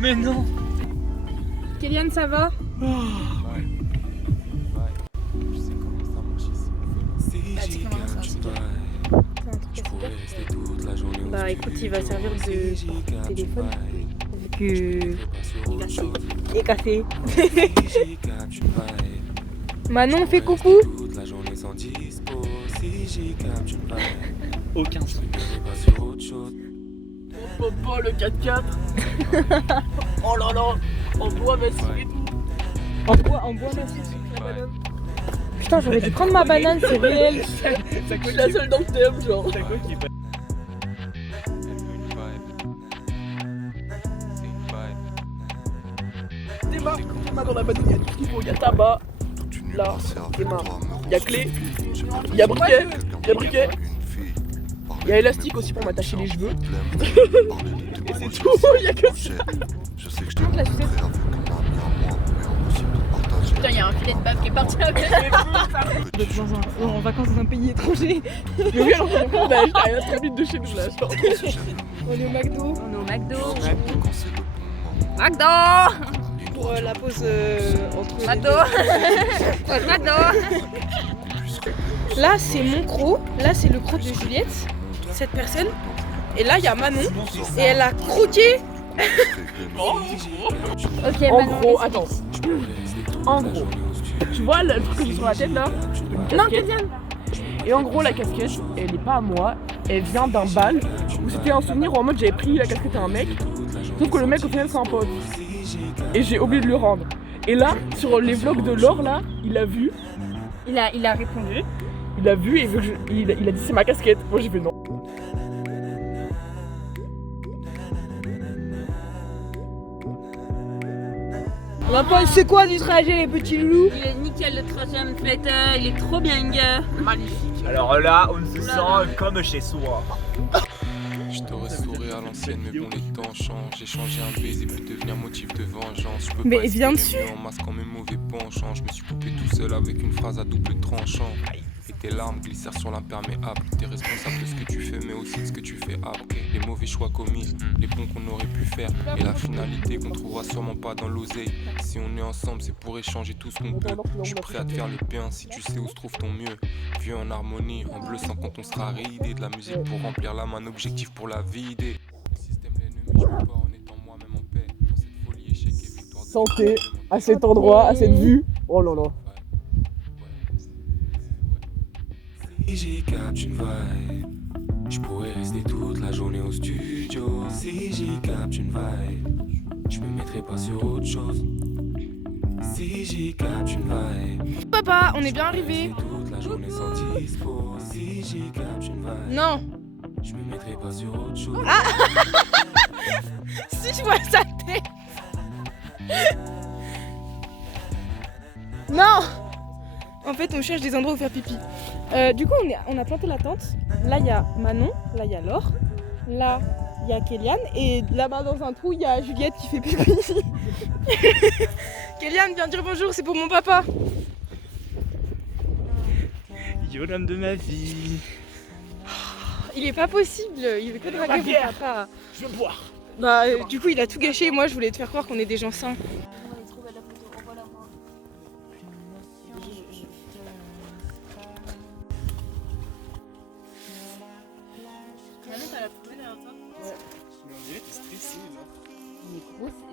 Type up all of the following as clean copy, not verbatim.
Mais non. Kéliane, ça va? Ouais. Je sais comment ça marche ici. Vas-y, comment ça Bah écoute, il va servir de téléphone. Vu que... est cassé. Manon, fais coucou. Aucun son. Oh papa, le 4x4. Oh là là, en bois massif. En bois massif. Putain, j'aurais dû prendre ma banane, c'est réel. Je suis la seule dans le thème, genre. C'est quoi qui va? Démarre dans la banane, il y a tout ce qu'il faut. Il y a tabac, là, démarre. Il y a clé, il y a briquet, il y a élastique aussi pour m'attacher les cheveux. Et c'est tout, il y a que ça. Putain, il y a un filet de bave qui est parti avec. En vacances dans un pays étranger. Mais oui, alors on a acheté à 3 minutes de chez nous là. On est au McDo. On est au McDo. McDo. Pour la pause entre McDo. McDo. Là, c'est mon croc. Là, c'est le croc de Juliette, cette personne. Et là, il y a Manon. Et elle a croqué. Ok, En Manon, gros, attends. En gros, tu vois le truc que j'ai sur la tête là? Non, Kéliane. Et en gros, la casquette, elle est pas à moi. Elle vient d'un bal où c'était un souvenir où en mode j'avais pris la casquette à un mec. Sauf que le mec au final c'est un pote. Et j'ai oublié de le rendre. Et là, sur les vlogs de Laure là, il a vu. Il a répondu. Il a vu et il a dit c'est ma casquette. Moi j'ai fait non. On a pensé quoi du trajet, les petits loulous? Il est nickel le trajet, me fait, il est trop bien, gars. Magnifique. Alors là, on se sent comme chez soi. Je t'aurais souri à l'ancienne, mais bon, les temps changent. J'ai changé un baiser, puis devenir motif de vengeance. Je peux Mais pas viens espérer dessus. mieux en masquant mes mauvais penchants. Je me suis coupé tout seul avec une phrase à double tranchant. Et tes larmes glissèrent sur l'imperméable. T'es responsable de ce que tu fais, mais aussi de ce que tu fais après. Les mauvais choix commis, les bons qu'on aurait pu faire. Et la finalité qu'on trouvera sûrement pas dans l'oseille. Si on est ensemble, c'est pour échanger tout ce qu'on peut. Je suis prêt à te faire le bien si tu sais où se trouve ton mieux. Vieux en harmonie, en bleu sans quand on sera ridé. De la musique pour remplir l'âme, un objectif pour la vider. Le système l'ennemi, je peux pas en étant moi-même en paix. Dans cette folie, échec et victoire. Santé à cet endroit, à cette vue. Oh là là. Si j'y capte une vibe, je pourrais rester toute la journée au studio. Si j'y capte une vibe, je me mettrai pas sur autre chose. Si j'y capte une vibe, Papa, on est bien arrivé. toute la journée sans dispo. Si j'y capte une vibe, Non. je me mettrai pas sur autre chose. Si je vois sa tête. Non. En fait, on cherche des endroits où faire pipi. Du coup, on a planté la tente. Là, il y a Manon. Là, il y a Laure. Là, il y a Kéliane. Et là-bas, dans un trou, il y a Juliette qui fait pipi. Kéliane, viens dire bonjour, c'est pour mon papa. Yo, l'homme de ma vie. Il est pas possible, il veut que draguer mon bière. papa. Je veux boire. Bah, du coup, il a tout gâché. Moi, je voulais te faire croire qu'on est des gens sains.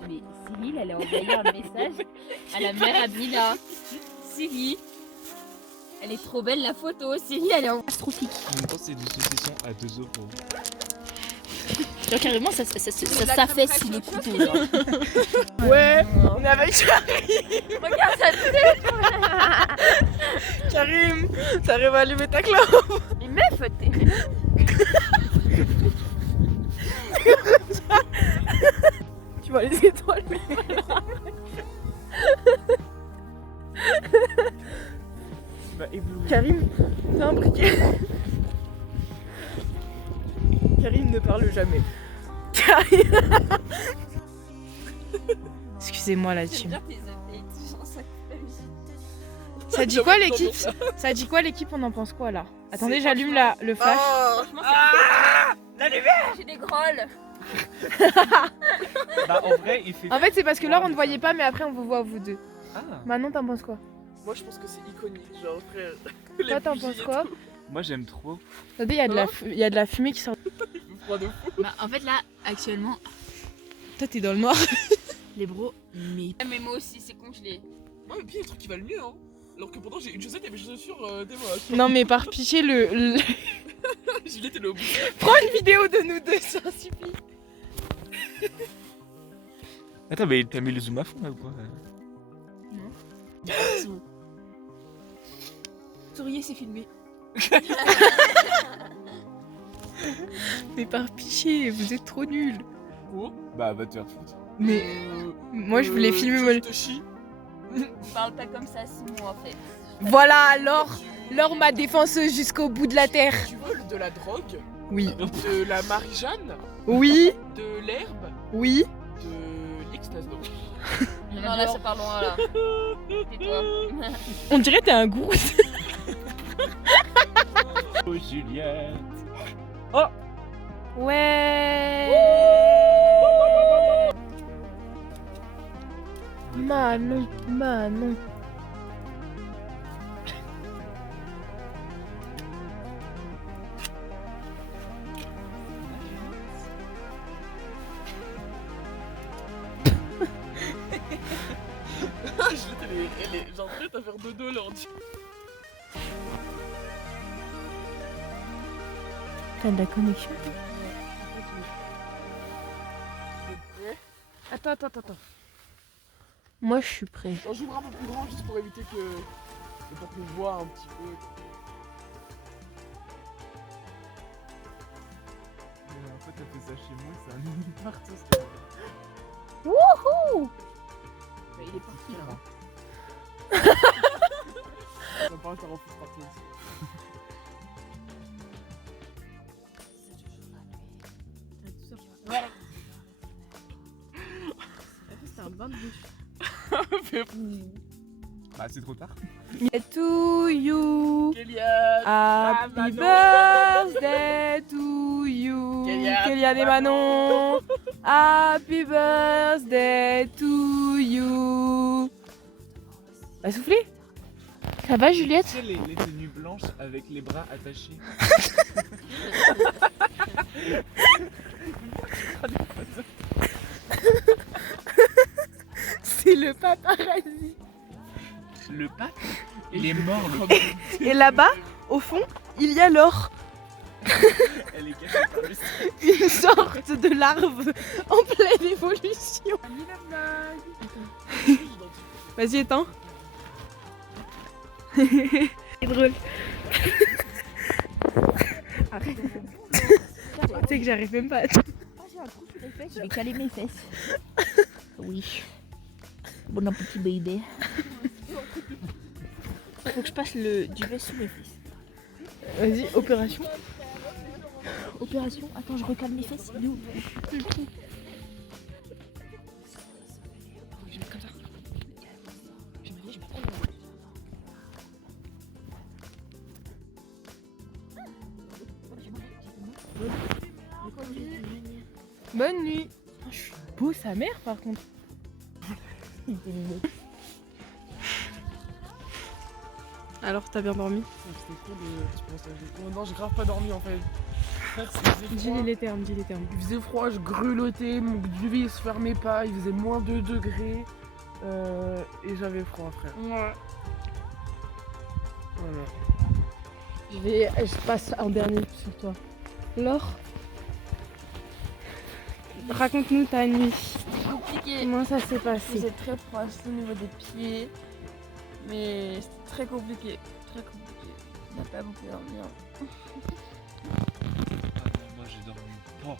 Mais Cyril, elle a envoyé un message à la mère Amina. Cyril, elle est trop belle la photo. Cyril, elle est en catastrophique. En même temps, c'est du saucisson à 2 €. Genre, carrément, ça s'affaisse sous le couteau. Genre. Ouais, on est avec Karim. Regarde sa tête. Karim, t'arrives à allumer ta clope? Mais meuf, t'es... Tu vois les étoiles, mais Bah, ébloui. Karim, fais un briquet. Karim ne parle jamais. Karim. Excusez-moi la team. Ça dit quoi l'équipe? Ça dit quoi l'équipe? On en pense quoi là? Attendez, j'allume le flash. La lumière. J'ai des grolles. Bah en vrai, il fait... En fait, c'est parce que là, on ne voyait pas, mais après, on vous voit vous deux. Ah. Manon, t'en penses quoi? Moi je pense que c'est iconique, genre frère. Toi, t'en penses quoi? Moi j'aime trop. Regardez, il y a de la fumée qui sort. Froid de fou. Bah, en fait, là, actuellement, Toi, t'es dans le noir. les bros, mais moi aussi, c'est congelé. Ouais, mais puis il y a le truc qui va le mieux, hein. Alors que pourtant j'ai une chaussette et mes chaussures des moches. Non, mais par pitié, Juliette elle est au bout. Prends une vidéo de nous deux, ça suffit. Attends, mais t'as mis le zoom à fond là ou quoi? Souriez, c'est filmé. Mais par pitié, vous êtes trop nuls. Quoi? Bah va te faire foutre. Mais moi, je voulais filmer moi. mon... te chie. Parle pas comme ça, Simon, en fait. Voilà, alors, Laure, ma défenseuse jusqu'au bout de la terre. Tu veux de la drogue, Oui. de la Marie-Jeanne, Oui. de l'herbe, Oui. de l'extase. Non, là, ça part loin, là. Tais-toi. On dirait que t'es un gourou. Oh Juliette. Ouais. Manon, Manon. Juliette elle est genre prête à faire dodo là on dit. T'as de la connexion. Attends. Moi, je suis prêt. J'ouvre un peu plus grand juste pour éviter que. Pour qu'on voit un petit peu. En fait, t'as fait ça chez moi, c'est un mini partout. Wouhou. Bah, il est parti, là. Ça me paraît que t'as rempli partout aussi. C'est un bain de bouche. Bah c'est trop tard. To you. Kéliane. Happy Manon. birthday to you. Kéliane et Manon. Happy birthday to you. Bah soufflez. Ça va Juliette? Tu sais les tenues blanches avec les bras attachés. C'est le paparazzi. Le pape, il est mort le Et là-bas, au fond, il y a Laure. Elle est cachée par le ciel. Une sorte de larve en pleine évolution. Vas-y, éteins. C'est drôle. Arrête. Tu sais que j'arrive même pas à... Je vais caler mes fesses. Oui. Bon appétit, baby. Faut que je passe le duvet sous mes fesses. Vas-y, opération. Opération. Attends, je recale mes fesses. Il est où? Je vais mettre comme ça. Je vais mettre Bonne nuit. Je suis beau sa mère par contre. Alors, t'as bien dormi? C'était cool le petit passage. Oh non, j'ai grave pas dormi en fait. Frère, Dis les termes, dis les termes. Il faisait froid, je grelottais, mon duvet il se fermait pas, il faisait moins 2 degrés. Et j'avais froid, frère. Ouais. Voilà. Je passe en dernier sur toi. Laure, raconte-nous ta nuit. Compliqué. Comment ça s'est passé? J'étais très proche au niveau des pieds, mais c'était très compliqué. Très compliqué. On n'a pas beaucoup dormi. Moi j'ai dormi pas.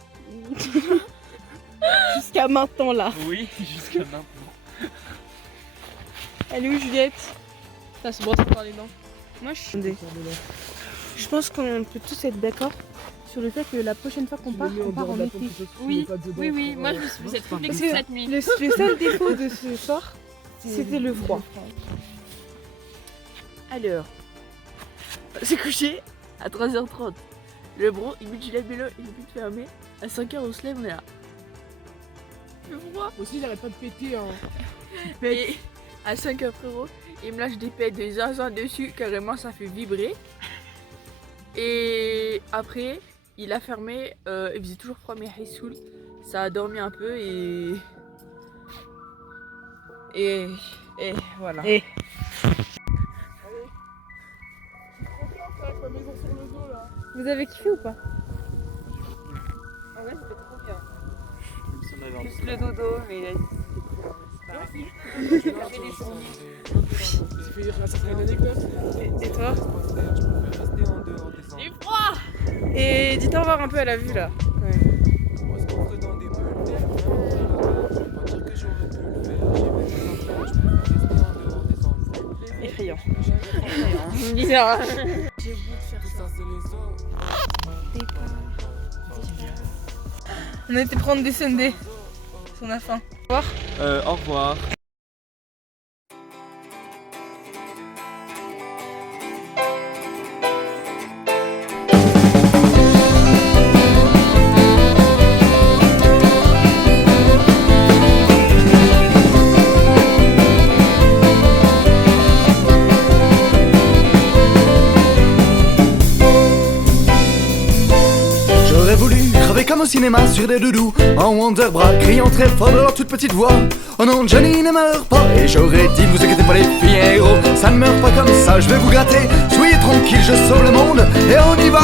Jusqu'à maintenant là. Oui, jusqu'à maintenant. Elle est où Juliette? Ça se brosse par les dents. Moi je suis... Je pense qu'on peut tous être d'accord sur le fait que la prochaine fois qu'on part, on part en été. Oui, oui, moi je me suis fait cette Parce réflexion que cette nuit. le seul défaut de ce soir, c'était le froid. Alors, on s'est couché à 3h30. Le bro, il met du labello, il est vite fermé. À 5h, on se lève, on est là. fait froid. Moi aussi, j'arrête pas de péter. Hein. Et à 5 heures frérot, il me lâche des pets de zinzin dessus, carrément ça fait vibrer. Et après, il a fermé, il faisait toujours froid mais Hissoul, ça a dormi un peu et voilà. Et Avec ma maison sur le dos là. vous avez kiffé ou pas? En vrai c'était trop bien. Ça m'avait Juste le dodo, mais Il s'est fait dire que ça serait une anecdote. Et toi? c'est froid. Et dites au revoir un peu à la vue là. Effrayant. Bizarre. J'ai oublié de faire ça. On a été prendre des sundaes. On a faim. Au revoir. Au revoir. J'aurais voulu crever comme au cinéma sur des doudous en Wonderbra, criant très fort de leur toute petite voix. Oh non, Johnny ne meurt pas. Et j'aurais dit, ne vous inquiétez pas les filles et héros, ça ne meurt pas comme ça, je vais vous gratter. Soyez tranquilles, je sauve le monde et on y va.